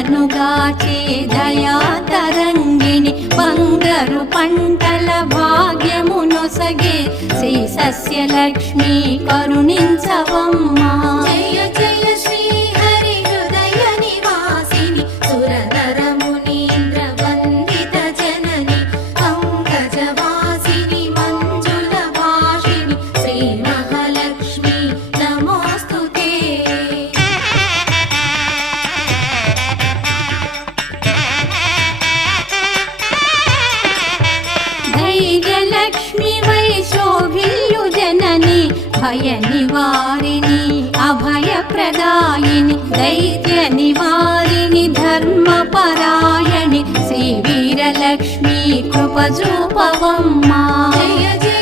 భక్తులను గాచే దయా తరంగిణి బంగారు పంటల భాగ్యమునొసగే శ్రీ సస్యలక్ష్మి కరుణించవమ్మా. జయ జయ శ్రీ హరి హృదయ నివాసిని సురధర మునీంద్ర వందిత జనని పంకజవాసిని మంజుల భాషిని శ్రీ మహాలక్ష్మి నమోస్తుతే. ధైర్యలక్ష్మి వై శోభిల్లు జనని భయ నివారిణి అభయప్రదాయిని దైత్య నివారిణి ధర్మపరాయణి శ్రీ వీరలక్ష్మి కృప చూపవమ్మా. జయ జయ